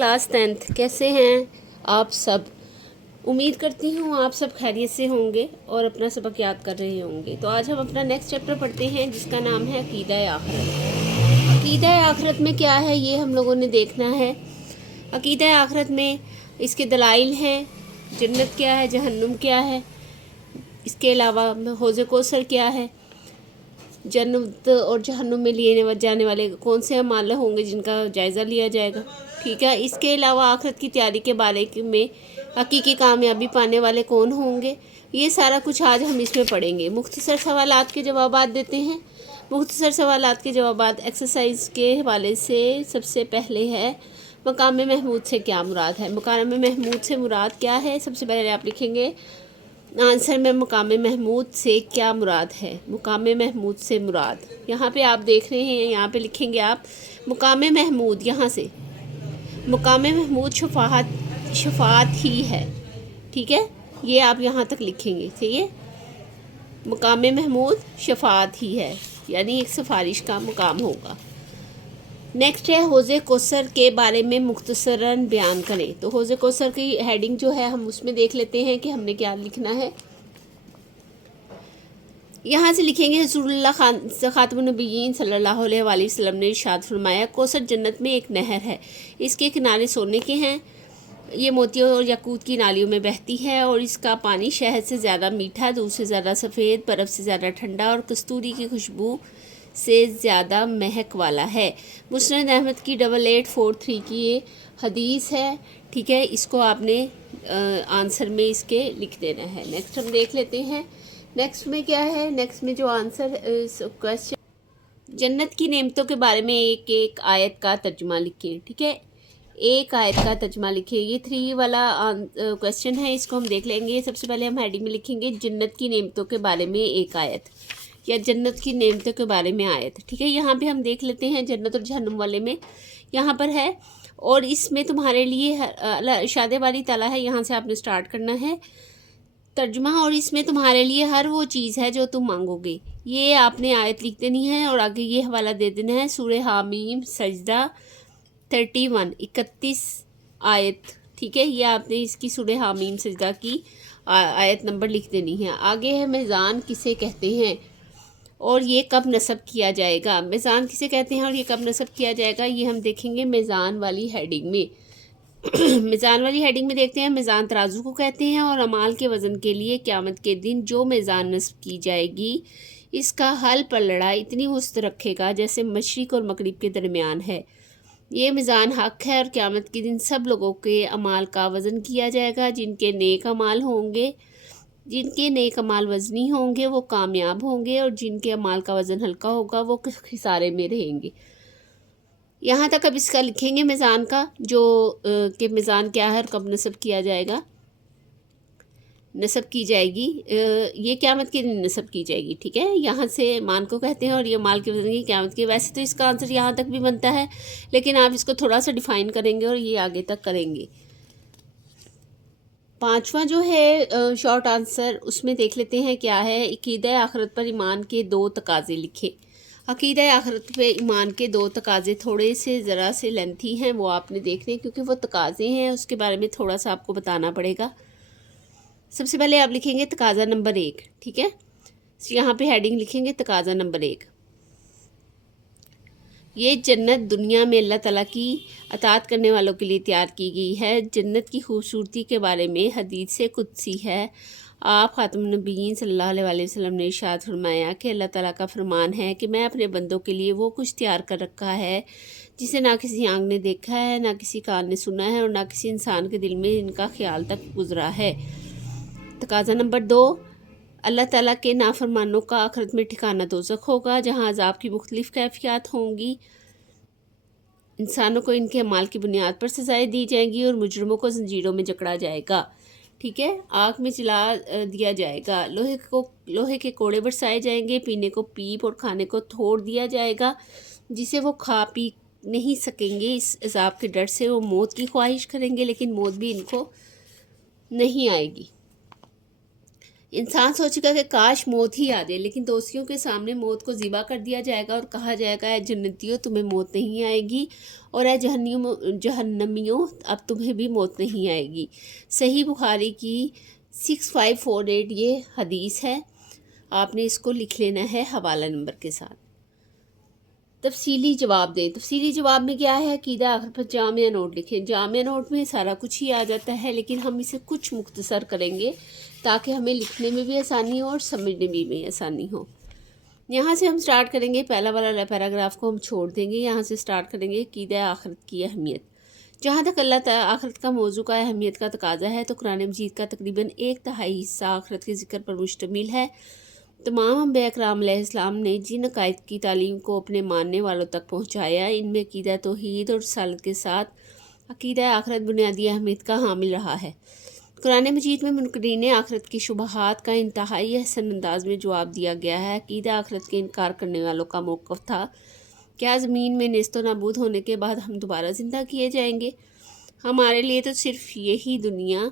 Class 10th कैसे हैं आप सब। उम्मीद करती हूँ आप सब खैरियत से होंगे और अपना सबक याद कर रहे होंगे। तो आज हम अपना नेक्स्ट चैप्टर पढ़ते हैं जिसका नाम है अक़ीदा आखिरत। अक़ीदा आखिरत में क्या है ये हम लोगों ने देखना है। अक़ीदा आखिरत में इसके दलाइल हैं, जन्नत क्या है, जहन्नुम क्या है, इसके अलावा हौज़ कौसर क्या है, जन्नत और जहन्नुम में लिए जाने वाले कौन से अमाल होंगे जिनका जायज़ा लिया जाएगा। ठीक है, इसके अलावा आखिरत की तैयारी के बारे में हकीकी कामयाबी पाने वाले कौन होंगे, ये सारा कुछ आज हम इसमें पढ़ेंगे। मुख्तसर सवालात के जवाबात देते हैं। मुख्तसर सवालात के जवाबात एक्सरसाइज के हवाले से सबसे पहले है मकाम महमूद से क्या मुराद है। मकाम महमूद से मुराद क्या है, सबसे पहले आप लिखेंगे आंसर में मकाम महमूद से क्या मुराद है। मकाम महमूद से मुराद यहाँ पे आप देख रहे हैं, यहाँ पे लिखेंगे आप मकाम महमूद। यहाँ से मकाम महमूद शफाअत ही है। ठीक है, ये आप यहाँ तक लिखेंगे। सही है, मकाम महमूद शफाअत ही है, यानी एक सिफारिश का मुकाम होगा। नेक्स्ट है हौज़ कौसर के बारे में मुख्तसरन बयान करें। तो हौज़ कौसर की हेडिंग जो है हम उसमें देख लेते हैं कि हमने क्या लिखना है। यहाँ से लिखेंगे रसूलुल्लाह खातमुन नबिय्यीन सल्लल्लाहु अलैहि वसल्लम ने इरशाद फरमाया, कौसर जन्नत में एक नहर है, इसके किनारे सोने के हैं, ये मोतियों और याकूत की नालियों में बहती है और इसका पानी शहद से ज़्यादा मीठा, दूध से ज़्यादा सफ़ेद, बर्फ़ से ज़्यादा ठंडा और कस्तूरी की खुशबू से ज़्यादा महक वाला है। मुस्नद अहमद की 8843 की ये हदीस है। ठीक है, इसको आपने आंसर में इसके लिख देना है। नेक्स्ट हम देख लेते हैं नेक्स्ट में क्या है। नेक्स्ट में जो आंसर क्वेश्चन, जन्नत की नेमतों के बारे में एक एक आयत का तर्जुमा लिखें। ठीक है, एक आयत का तर्जुमा लिखें। ये 3 वाला क्वेश्चन है, इसको हम देख लेंगे। सबसे पहले हम हेडिंग में लिखेंगे जन्नत की नेमतों के बारे में एक आयत, या जन्नत की नेमतों के बारे में आयत। ठीक है, यहाँ पे हम देख लेते हैं जन्नत और जहन्नुम वाले में यहाँ पर है, और इसमें तुम्हारे लिए इरशाद बारी ताला है, यहाँ से आपने स्टार्ट करना है तर्जुमा, और इसमें तुम्हारे लिए हर वो चीज़ है जो तुम मांगोगे। ये आपने आयत लिख देनी है और आगे ये हवाला दे देना है सूरह हामीम सजदा 31 आयत। ठीक है, ये आपने इसकी सूरह हामीम सजदा की आयत नंबर लिख देनी है। आगे है मीज़ान किसे कहते हैं और ये कब नस्ब किया जाएगा। मीज़ान किसे कहते हैं और ये कब नस्ब किया जाएगा, ये हम देखेंगे मीज़ान वाली हेडिंग में। मीज़ान वाली हेडिंग में देखते हैं, मीज़ान तराजू को कहते हैं और अमाल के वज़न के लिए क़यामत के दिन जो मीज़ान नस्ब की जाएगी इसका हल पलड़ा इतनी वसत रखेगा जैसे मशरिक़ और मगरिब के दरमियान है। ये मीज़ान हक़ है और क़यामत के दिन सब लोगों के अमाल का वज़न किया जाएगा। जिनके नेक अमाल होंगे, जिनके नेक अमाल वज़नी होंगे वो कामयाब होंगे, और जिनके अमाल का वज़न हल्का होगा वो खिसारे में रहेंगे। यहाँ तक अब इसका लिखेंगे मीज़ान का, जो कि मीज़ान क्या है और कब नस्ब किया जाएगा, नस्ब की जाएगी। ये क़यामत के दिन नस्ब की जाएगी। ठीक है, यहाँ से मान को कहते हैं और ये माल के वज़न की क़यामत के। वैसे तो इसका आंसर यहाँ तक भी बनता है, लेकिन आप इसको थोड़ा सा डिफ़ाइन करेंगे और ये आगे तक करेंगे। 5वां जो है शॉर्ट आंसर, उसमें देख लेते हैं क्या है। अक़ीदा आखिरत पर ईमान के 2 तकाज़े लिखे। अक़ीदा आखिरत पे ईमान के 2 तकाज़े थोड़े से ज़रा से लेंथी हैं, वो आपने देखने, क्योंकि वो तकाज़े हैं उसके बारे में थोड़ा सा आपको बताना पड़ेगा। सबसे पहले आप लिखेंगे तकाज़ा नंबर 1। ठीक है, यहाँ पे हेडिंग लिखेंगे तकाज़ा नंबर 1। ये जन्नत दुनिया में अल्लाह ताला की अताअत करने वालों के लिए तैयार की गई है। जन्नत की खूबसूरती के बारे में हदीस से कुदसी है। आप खातमुन नबिय्यीन सल्लल्लाहु अलैहि वसल्लम ने इरशाद फरमाया कि अल्लाह ताला का फरमान है कि मैं अपने बंदों के लिए वो कुछ तैयार कर रखा है जिसे ना किसी आँख ने देखा है, ना किसी कान ने सुना है, और ना किसी इंसान के दिल में इनका ख्याल तक गुजरा है। तकाज़ा नंबर 2, अल्लाह ताला के नाफरमानों का आखिरत में ठिकाना दोज़ख होगा, जहाँ अज़ाब की मुख्तलिफ़ कैफियत होंगी। इंसानों को इनके अमाल की बुनियाद पर सज़ाएं दी जाएंगी और मुजरमों को ज़ंजीरों में जकड़ा जाएगा। ठीक है, आग में जला दिया जाएगा, लोहे के कोड़े बरसाए जाएंगे, पीने को पीप और खाने को थोड़ दिया जाएगा जिसे वो खा पी नहीं सकेंगे। इस अज़ाब के डर से वो मौत की ख्वाहिश करेंगे, लेकिन मौत भी इनको नहीं आएगी। انسان سوچے گا کہ کاش موت ہی آ جائے، لیکن دوستیوں کے سامنے موت کو ذبح کر دیا جائے گا اور کہا جائے گا اے جنتیوں تمہیں موت نہیں آئے گی، اور اے جہنمیوں اب تمہیں بھی موت نہیں آئے گی۔ صحیح بخاری کی 6548 یہ حدیث ہے، آپ نے اس کو لکھ لینا ہے حوالہ نمبر کے ساتھ۔ تفصیلی جواب دیں۔ تفصیلی جواب میں کیا ہے؟ عقیدہ آخر پر جامعہ نوٹ لکھیں۔ جامعہ نوٹ میں سارا کچھ ہی آ جاتا ہے، لیکن ہم اسے کچھ مختصر کریں گے تاکہ ہمیں لکھنے میں بھی آسانی ہو اور سمجھنے بھی آسانی ہو۔ یہاں سے ہم سٹارٹ کریں گے، پہلا والا پیراگراف کو ہم چھوڑ دیں گے، یہاں سے سٹارٹ کریں گے عقیدہ آخرت کی اہمیت۔ جہاں تک اللہ تعالیٰ آخرت کا موضوع کا اہمیت کا تقاضا ہے تو قرآن مجید کا تقریباً 1/3 حصہ آخرت کے ذکر پر مشتمل ہے۔ تمام انبیاء کرام علیہ السلام نے جن عقائد کی تعلیم کو اپنے ماننے والوں تک پہنچایا، ان میں عقیدہ توحید اور رسالت کے ساتھ عقیدہ آخرت بنیادی اہمیت کا حامل رہا ہے۔ قرآن مجید میں منکرین آخرت کی شبہات کا انتہائی احسن انداز میں جواب دیا گیا ہے۔ عقیدہ آخرت کے انکار کرنے والوں کا موقف تھا، کیا زمین میں نیست و نابود ہونے کے بعد ہم دوبارہ زندہ کیے جائیں گے؟ ہمارے لیے تو صرف یہی دنیا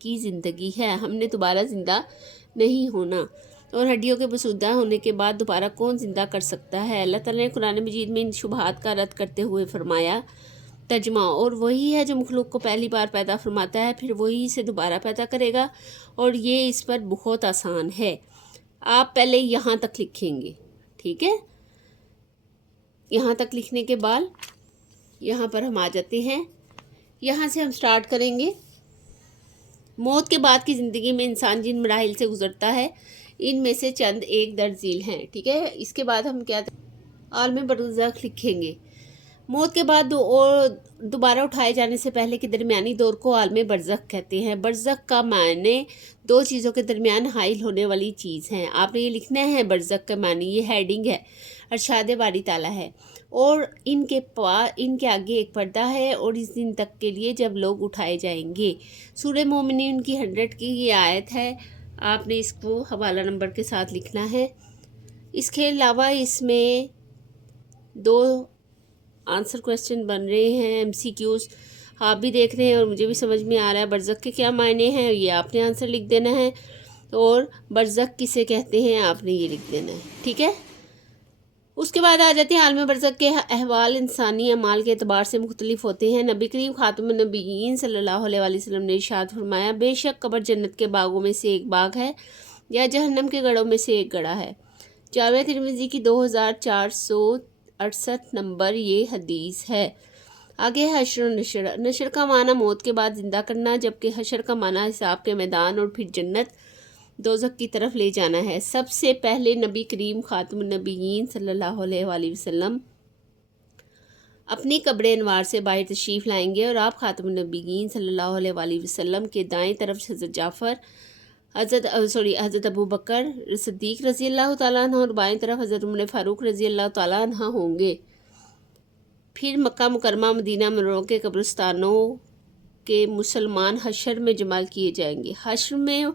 کی زندگی ہے، ہم نے دوبارہ زندہ نہیں ہونا، اور ہڈیوں کے بسودہ ہونے کے بعد دوبارہ کون زندہ کر سکتا ہے؟ اللہ تعالیٰ نے قرآن مجید میں ان شبہات کا رد کرتے ہوئے فرمایا ترجمہ، اور وہی ہے جو مخلوق کو پہلی بار پیدا فرماتا ہے، پھر وہی اسے دوبارہ پیدا کرے گا، اور یہ اس پر بہت آسان ہے۔ آپ پہلے یہاں تک لکھیں گے، ٹھیک ہے؟ یہاں تک لکھنے کے بعد یہاں پر ہم آ جاتے ہیں، یہاں سے ہم سٹارٹ کریں گے۔ موت کے بعد کی زندگی میں انسان جن مراحل سے گزرتا ہے ان میں سے چند ایک درج ذیل ہیں، ٹھیک ہے؟ اس کے بعد ہم کیا عالم برزخ لکھیں گے۔ موت کے بعد دوبارہ اٹھائے جانے سے پہلے کے درمیانی دور کو عالم برزخ کہتے ہیں۔ برزخ کا معنی دو چیزوں کے درمیان حائل ہونے والی چیز ہیں۔ آپ نے یہ لکھنا ہے، برزخ کا معنی، یہ ہیڈنگ ہے، ارشاد باری تعالیٰ ہے، اور ان کے آگے ایک پردہ ہے، اور اس دن تک کے لیے جب لوگ اٹھائے جائیں گے۔ سورہ مومنین کی 100 کی یہ آیت ہے، آپ نے اس کو حوالہ نمبر کے ساتھ لکھنا ہے۔ اس کے علاوہ اس میں 2 آنسر کویسچن بن رہے ہیں، ایم سی کیوز آپ بھی دیکھ رہے ہیں اور مجھے بھی سمجھ میں آ رہا ہے۔ برزخ کے کیا معنی ہیں یہ آپ نے آنسر لکھ دینا ہے، اور برزخ کسے کہتے ہیں آپ نے یہ لکھ دینا ہے، ٹھیک ہے؟ اس کے بعد آ جاتے ہیں عالم برزخ کے احوال انسانی اعمال کے اعتبار سے مختلف ہوتے ہیں۔ نبی کریم خاتم النبیین صلی اللہ علیہ وسلم نے ارشاد فرمایا، بے شک قبر جنت کے باغوں میں سے ایک باغ ہے یا جہنم کے گڑھوں میں سے ایک گڑھا ہے۔ جامعہ ترمذی کی 2468 نمبر یہ حدیث ہے۔ آگے حشر و نشر۔ نشر کا معنی موت کے بعد زندہ کرنا، جبکہ حشر کا معنی حساب کے میدان اور پھر جنت دوزخ کی طرف لے جانا ہے۔ سب سے پہلے نبی کریم خاتم النبیین صلی اللہ علیہ وآلہ وسلم اپنی قبر انوار سے باہر تشریف لائیں گے، اور آپ خاتم النبیین صلی اللہ علیہ وآلہ وسلم کے دائیں طرف حضرت ابو بکر صدیق رضی اللہ تعالیٰ عنہ اور بائیں طرف حضرت عمر فاروق رضی اللہ تعالیٰ عنہ ہوں گے۔ پھر مکہ مکرمہ مدینہ منورہ کے قبرستانوں کے مسلمان حشر میں جمع کیے جائیں گے۔ حشر میں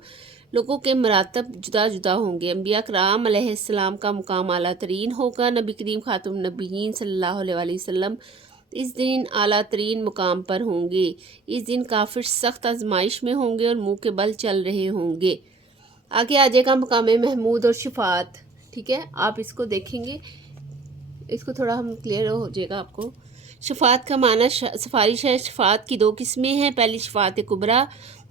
لوگوں کے مراتب جدا جدا ہوں گے۔ انبیاء کرام علیہ السلام کا مقام اعلیٰ ترین ہوگا۔ نبی کریم خاتم النبیین صلی اللہ علیہ وآلہ وسلم اس دن اعلیٰ ترین مقام پر ہوں گے۔ اس دن کافر سخت آزمائش میں ہوں گے اور منہ کے بل چل رہے ہوں گے۔ آگے آ جائے گا مقام محمود اور شفاعت، ٹھیک ہے؟ آپ اس کو دیکھیں گے، اس کو تھوڑا ہم کلیئر ہو جائے گا آپ کو۔ شفاعت کا معنی سفارش ہے۔ شفاعت کی 2 قسمیں ہیں۔ پہلی شفاعت کبریٰ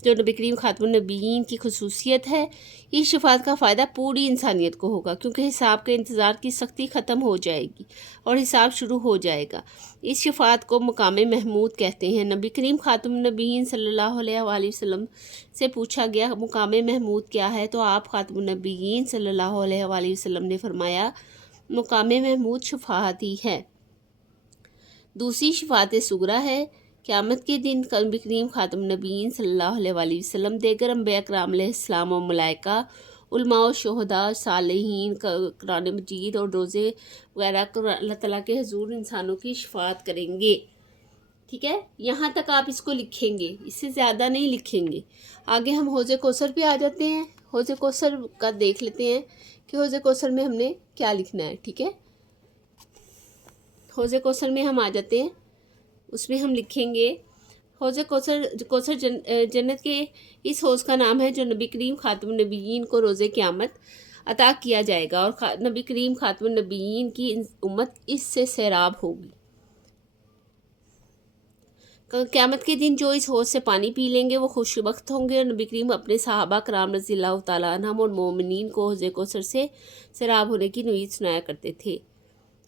جو نبی کریم خاتم النبیین کی خصوصیت ہے۔ اس شفاعت کا فائدہ پوری انسانیت کو ہوگا، کیونکہ حساب کے انتظار کی سختی ختم ہو جائے گی اور حساب شروع ہو جائے گا۔ اس شفاعت کو مقام محمود کہتے ہیں۔ نبی کریم خاتم النبیین صلی اللہ علیہ وآلہ وسلم سے پوچھا گیا مقام محمود کیا ہے، تو آپ خاتم النبیین صلی اللہ علیہ وآلہ وسلم نے فرمایا مقام محمود شفاعت ہی ہے۔ دوسری شفاعت صغریٰ ہے۔ قیامت کے دن نبی کریم خاتم النبیین صلی اللہ علیہ وآلہ وسلم دیگر انبیاء کرام علیہ السلام و ملائکہ، علماء و شہداء، صالحین، قرآن مجید اور روزے وغیرہ اللہ تعالیٰ کے حضور انسانوں کی شفاعت کریں گے، ٹھیک ہے؟ یہاں تک آپ اس کو لکھیں گے، اس سے زیادہ نہیں لکھیں گے۔ آگے ہم حوض کوثر پہ آ جاتے ہیں۔ حوض کوثر کا دیکھ لیتے ہیں کہ حوض کوثر میں ہم نے کیا لکھنا ہے، ٹھیک ہے؟ حوض کوثر میں ہم آ جاتے ہیں، اس میں ہم لکھیں گے हौज़ कोसर जन्नत के इस हौज़ का नाम है जो नबी करीम खातमुन नबीयीन को रोज़े क़यामत अता किया जाएगा और नबी करीम खातमुन नबीयीन की उम्मत इससे सैराब होगी। क़यामत के दिन जो इस हौज़ से पानी पी लेंगे वो खुशबख्त होंगे। और नबी करीम अपने सहाबा कराम रज़ियल्लाहु ताला अन्हुम और मोमिनीन को हौज़ कौसर से सैराब होने की नुईद सुनाया करते थे।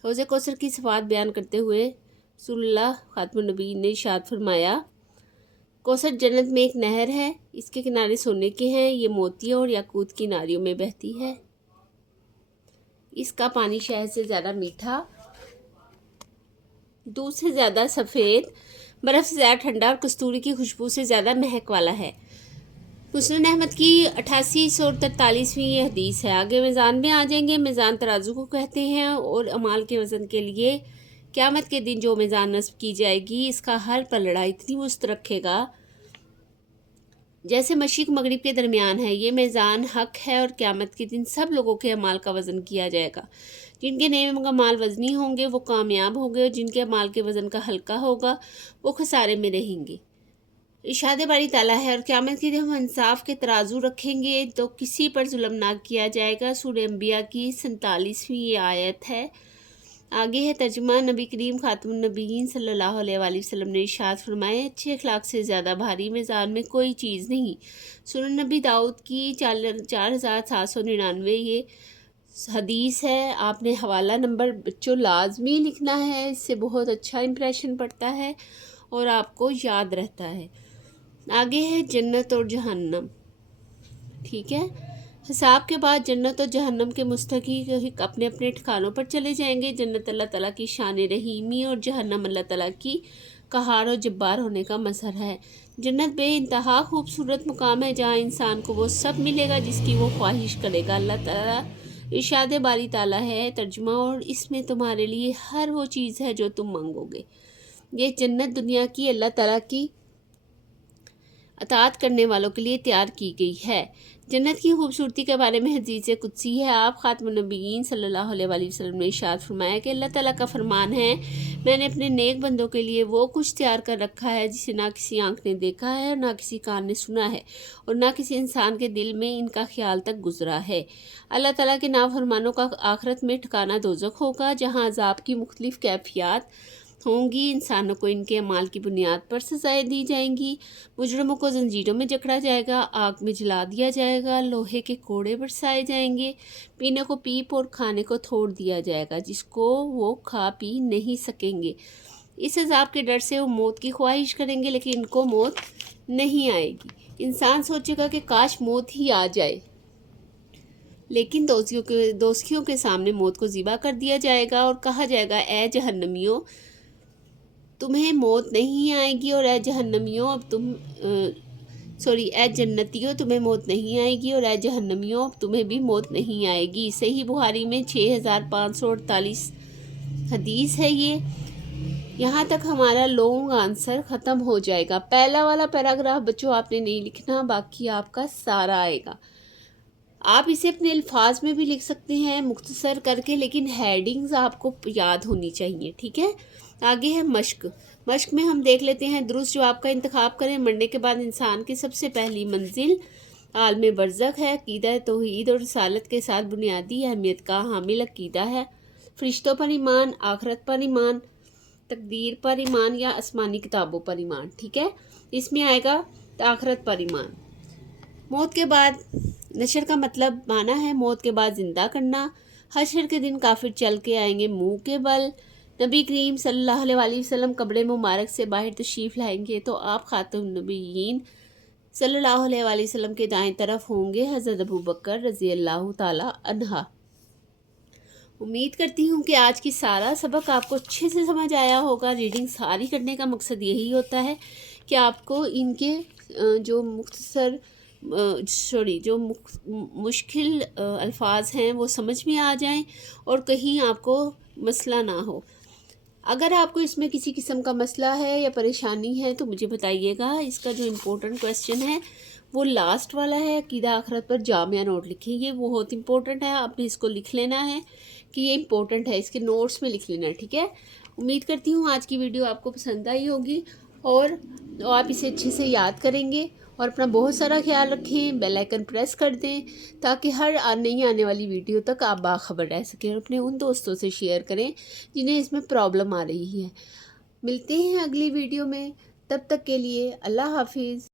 हौज़ कौसर की सिफ़ात बयान करते हुए रसूलुल्लाह खातमुन नबीयीन ने इरशाद फरमाया, कौसर जन्नत में एक नहर है, इसके किनारे सोने के हैं, ये मोतियों और याकूत की नारियों में बहती है। इसका पानी शहद से ज़्यादा मीठा, दूध से ज़्यादा सफ़ेद, बर्फ़ से ज़्यादा ठंडा और कस्तूरी की खुशबू से ज़्यादा महक वाला है। मुस्नद अहमद की 8843वीं ये हदीस है। आगे मीज़ान में आ जाएंगे। मीज़ान तराजू को कहते हैं और अमाल के वज़न के लिए क़यामत के दिन जो मीज़ान नस्ब की जाएगी इसका हर पलड़ा इतनी वुस्त रखेगा जैसे मशरिक़ मगरिब के दरमियान है। ये मीज़ान हक है और क़यामत के दिन सब लोगों के अमाल का वज़न किया जाएगा। जिनके नेक अमाल वज़नी होंगे वो कामयाब होंगे और जिनके अमाल के वज़न का हल्का होगा वो खसारे में रहेंगे। इरशाद बारी ताला है, और क़यामत के दिन हम इंसाफ के तराजू रखेंगे तो किसी पर जुल्म ना किया जाएगा। सूरह अंबिया की 47वीं ये आयत है। आगे है तर्जुमा। नबी करीम खातमुन नबीयीन सल्लल्लाहु अलैहि वसल्लम ने इरशाद फरमाया, अच्छे अखलाक से ज़्यादा भारी मीज़ान में कोई चीज़ नहीं। सुनन नबी दाऊद की 4799 ये हदीस है। आपने हवाला नंबर बच्चों लाजमी लिखना है, इससे बहुत अच्छा इंप्रेशन पड़ता है और आपको याद रहता है। आगे है जन्नत और जहन्नम। ठीक है, हिसाब के बाद जन्नत और जहन्नम के मुस्तहिक अपने अपने ठिकानों पर चले जाएंगे। जन्नत अल्लाह ताला की शान रहीमी और जहन्नम अल्लाह ताला की कहार और जब्बार होने का मज़हर है। जन्नत बेइंतहा खूबसूरत मुकाम है जहाँ इंसान को वो सब मिलेगा जिसकी वो ख्वाहिश करेगा। अल्लाह ताला इरशाद बारी ताला है तर्जुमा, और इसमें तुम्हारे लिए हर वो चीज़ है जो तुम मांगोगे। ये जन्नत दुनिया की अल्लाह ताला की अताअत करने वालों के लिए तैयार की गई है। जन्नत की खूबसूरती के बारे में हदीस कुदसी है। आप खातमुन नबीयीन सल्लल्लाहु अलैहि वसल्लम ने इरशाद फरमाया कि अल्लाह ताला का फरमान है, मैंने अपने नेक बंदों के लिए वो कुछ तैयार कर रखा है जिसे ना किसी आँख ने देखा है और ना किसी कान ने सुना है और ना किसी इंसान के दिल में इनका ख्याल तक गुजरा है। अल्लाह ताला के नाफरमानों का आखिरत में ठिकाना दोज़ख होगा जहाँ अज़ाब की मुख्तलिफ कैफियत होंगी। इंसानों को इनके अमाल की बुनियाद पर सजाएं दी जाएंगी। मुजरमों को जंजीरों में जकड़ा जाएगा, आग में जला दिया जाएगा, लोहे के कोड़े बरसाए जाएंगे, पीने को पीप और खाने को छोड़ दिया जाएगा जिसको वो खा पी नहीं सकेंगे। इस अजाब के डर से वो मौत की ख्वाहिश करेंगे लेकिन इनको मौत नहीं आएगी। इंसान सोचेगा कि काश मौत ही आ जाए, लेकिन दोस्तियों के सामने मौत को ज़िबा कर दिया जाएगा और कहा जाएगा, ए जहन्नमियों तुम्हें मौत नहीं आएगी और ए जहन्नमियों ए जन्नतियों तुम्हें मौत नहीं आएगी और ए जहन्नमियों अब तुम्हें भी मौत नहीं आएगी। सही बुखारी में 6548 हदीस है। ये यहाँ तक हमारा लॉन्ग आंसर ख़त्म हो जाएगा। पहला वाला पैराग्राफ बच्चों आपने नहीं लिखना, बाकी आपका सारा आएगा। आप इसे अपने अल्फाज में भी लिख सकते हैं मुख्तसर करके, लेकिन हेडिंग्स आपको याद होनी चाहिए। ठीक है, आगे है मश्क में हम देख लेते हैं। दुरुस्त जवाब का इंतखाब करें। मरने के बाद इंसान की सबसे पहली मंजिल आलम बरज़ख है। अक़ीदा तौहीद और रिसालत के साथ बुनियादी अहमियत का हामिल अक़ीदा है। फ़रिश्तों पर ईमान, आखिरत पर ईमान, तकदीर पर ईमान या आसमानी किताबों पर ईमान। ठीक है, इसमें आएगा आखिरत पर ईमान। मौत के बाद नशर का मतलब माना है मौत के बाद ज़िंदा करना। हशर के दिन काफिर चल के आएंगे मुंह के बल। नबी करीम सल्लल्लाहु अलैहि वसल्लम कब्र मुबारक से बाहर तशरीफ़ लाएंगे तो आप खातमुन नबीयीन सल्लल्लाहु अलैहि वसल्लम के दाएं तरफ होंगे हज़रत अबू बकर रज़ियल्लाहु ताला अन्हा। उम्मीद करती हूँ कि आज की सारा सबक आपको अच्छे से समझ आया होगा। रीडिंग सारी करने का मकसद यही होता है कि आपको इनके जो मुश्किल अल्फाज हैं वो समझ में आ जाएं और कहीं आपको मसला ना हो। अगर आपको इसमें किसी किस्म का मसला है या परेशानी है तो मुझे बताइएगा। इसका जो इम्पोर्टेंट क्वेश्चन है वो लास्ट वाला है, अक़ीदा आखिरत पर जामिया नोट लिखें। ये बहुत इंपॉर्टेंट है, आपने इसको लिख लेना है कि ये इंपॉर्टेंट है, इसके नोट्स में लिख लेना है। ठीक है, उम्मीद करती हूँ आज की वीडियो आपको पसंद आई होगी اور آپ اسے اچھے سے یاد کریں گے، اور اپنا بہت سارا خیال رکھیں، بیل آئیکن پریس کر دیں تاکہ ہر نئی آنے والی ویڈیو تک آپ باخبر رہ سکیں، اور اپنے ان دوستوں سے شیئر کریں جنہیں اس میں پرابلم آ رہی ہے۔ ملتے ہیں اگلی ویڈیو میں، تب تک کے لیے اللہ حافظ۔